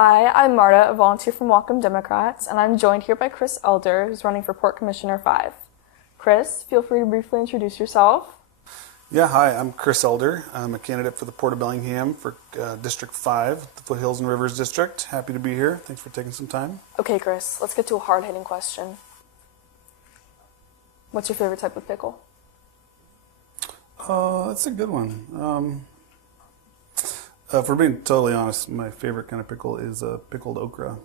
Hi, I'm Marta, a volunteer from Whatcom Democrats, and I'm joined here by Chris Elder, who's running for Port Commissioner 5. Chris, feel free to briefly introduce yourself. Yeah, hi, I'm Chris Elder. I'm a candidate for the Port of Bellingham for District 5, the Foothills and Rivers District. Happy to be here. Thanks for taking some time. Okay, Chris, let's get to a hard-hitting question. What's your favorite type of pickle? That's a good one. For being totally honest, my favorite kind of pickle is pickled okra.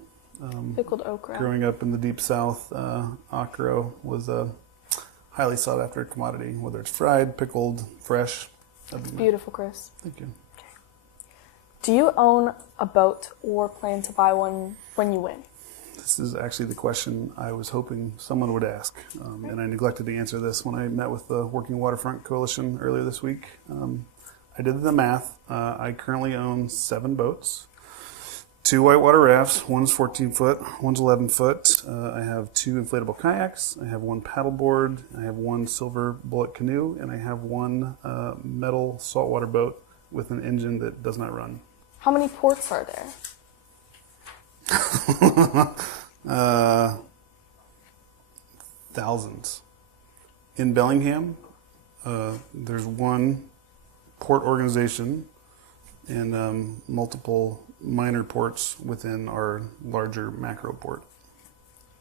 Pickled okra. Growing up in the Deep South, okra was a highly sought after commodity, whether it's fried, pickled, fresh. It's beautiful, Chris. Thank you. Okay. Do you own a boat or plan to buy one when you win? This is actually the question I was hoping someone would ask, and I neglected to answer this when I met with the Working Waterfront Coalition earlier this week. I did the math. I currently own 7 boats, 2 whitewater rafts. One's 14 foot, one's 11 foot. I have 2 inflatable kayaks. I have 1 paddleboard. I have 1 silver bullet canoe, and I have 1 metal saltwater boat with an engine that does not run. How many ports are there? Thousands. In Bellingham, there's 1 port organization and multiple minor ports within our larger macro port.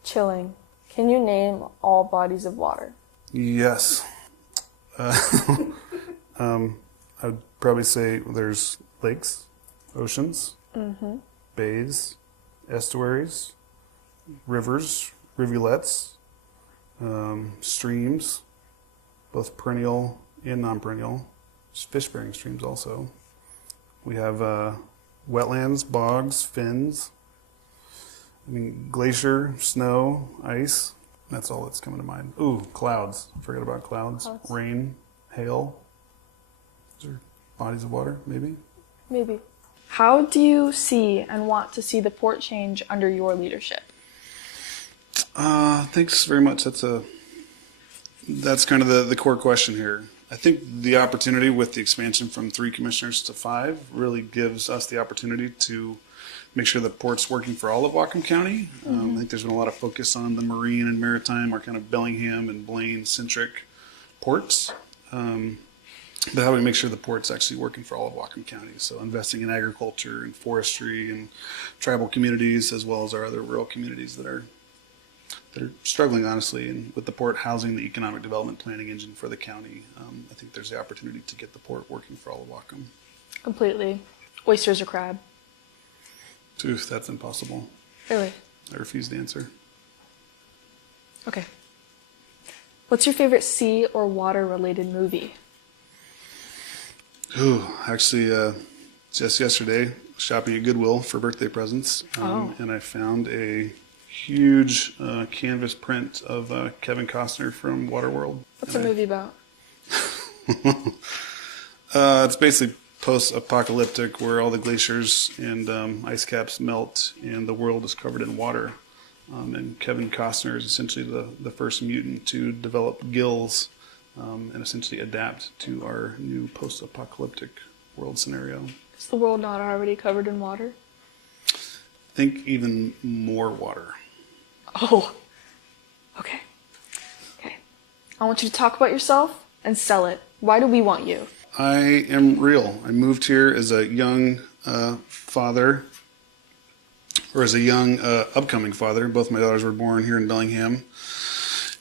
Chilling. Can you name all bodies of water? Yes. I would probably say there's lakes, oceans, bays, estuaries, rivers, rivulets, streams, both perennial and non-perennial, fish-bearing streams also. We have wetlands, bogs, fens, glacier, snow, ice. That's all that's coming to mind. Ooh, clouds. Forget about clouds. Rain, hail. Those are bodies of water, maybe? Maybe. How do you see and want to see the port change under your leadership? Thanks very much. That's kind of the core question here. I think the opportunity with the expansion from 3 commissioners to 5 really gives us the opportunity to make sure the port's working for all of Whatcom County. I think there's been a lot of focus on the marine and maritime, or kind of Bellingham and Blaine-centric ports. But how do we make sure the port's actually working for all of Whatcom County? So investing in agriculture and forestry and tribal communities, as well as our other rural communities that are struggling, honestly, and with the port housing the economic development planning engine for the county. I think there's the opportunity to get the port working for all of Whatcom. Completely. Oysters or crab? Oof, that's impossible. Really? I refuse to answer. Okay. What's your favorite sea or water-related movie? Ooh, actually, just yesterday, shopping at Goodwill for birthday presents, and I found a huge canvas print of Kevin Costner from Waterworld. What's the movie about? It's basically post-apocalyptic, where all the glaciers and ice caps melt and the world is covered in water. And Kevin Costner is essentially the first mutant to develop gills and essentially adapt to our new post-apocalyptic world scenario. Is the world not already covered in water? Think even more water. Oh, okay. Okay. I want you to talk about yourself and sell it. Why do we want you? I am real. I moved here as a young father, or as a young upcoming father. Both my daughters were born here in Bellingham.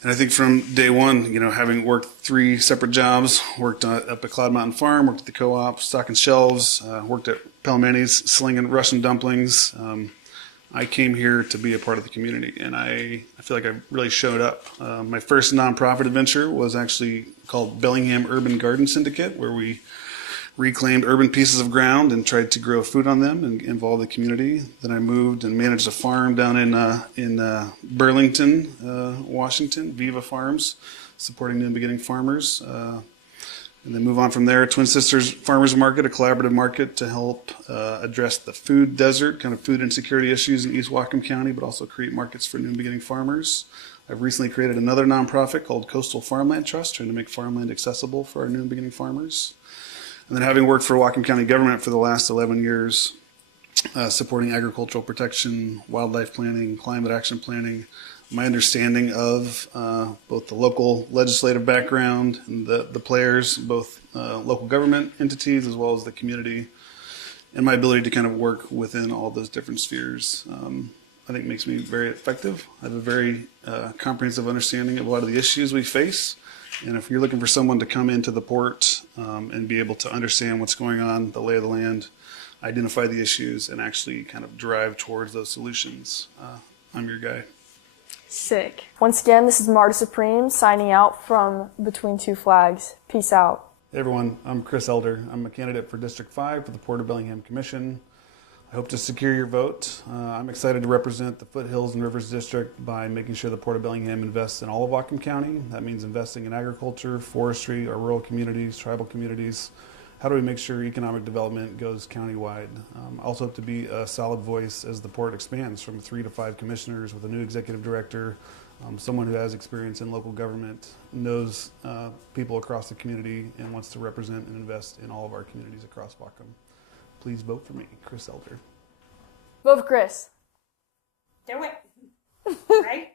And I think from day one, having worked 3 separate jobs, worked up at Cloud Mountain Farm, worked at the co-op, stocking shelves, worked at Pelmani's, slinging Russian dumplings. I came here to be a part of the community, and I feel like I really showed up. My first nonprofit adventure was actually called Bellingham Urban Garden Syndicate, where we reclaimed urban pieces of ground and tried to grow food on them and involve the community. Then I moved and managed a farm down in Burlington, Washington, Viva Farms, supporting new and beginning farmers. And then move on from there, Twin Sisters Farmers Market, a collaborative market to help address the food desert, kind of food insecurity issues in East Whatcom County, but also create markets for new and beginning farmers. I've recently created another nonprofit called Coastal Farmland Trust, trying to make farmland accessible for our new and beginning farmers. And then having worked for Whatcom County government for the last 11 years, supporting agricultural protection, wildlife planning, climate action planning. My understanding of both the local legislative background and the players, both local government entities as well as the community, and my ability to kind of work within all those different spheres, I think makes me very effective. I have a very comprehensive understanding of a lot of the issues we face. And if you're looking for someone to come into the port and be able to understand what's going on, the lay of the land, identify the issues, and actually kind of drive towards those solutions, I'm your guy. Sick. Once again, this is Marta Supreme signing out from Between Two Flags. Peace out. Hey everyone, I'm Chris Elder. I'm a candidate for District 5 for the Port of Bellingham Commission. I hope to secure your vote. I'm excited to represent the Foothills and Rivers District by making sure the Port of Bellingham invests in all of Whatcom County. That means investing in agriculture, forestry, our rural communities, tribal communities. How do we make sure economic development goes countywide? I also hope to be a solid voice as the port expands from 3 to 5 commissioners with a new executive director, someone who has experience in local government, knows people across the community, and wants to represent and invest in all of our communities across Whatcom. Please vote for me, Chris Elder. Vote for Chris. Do it. Right?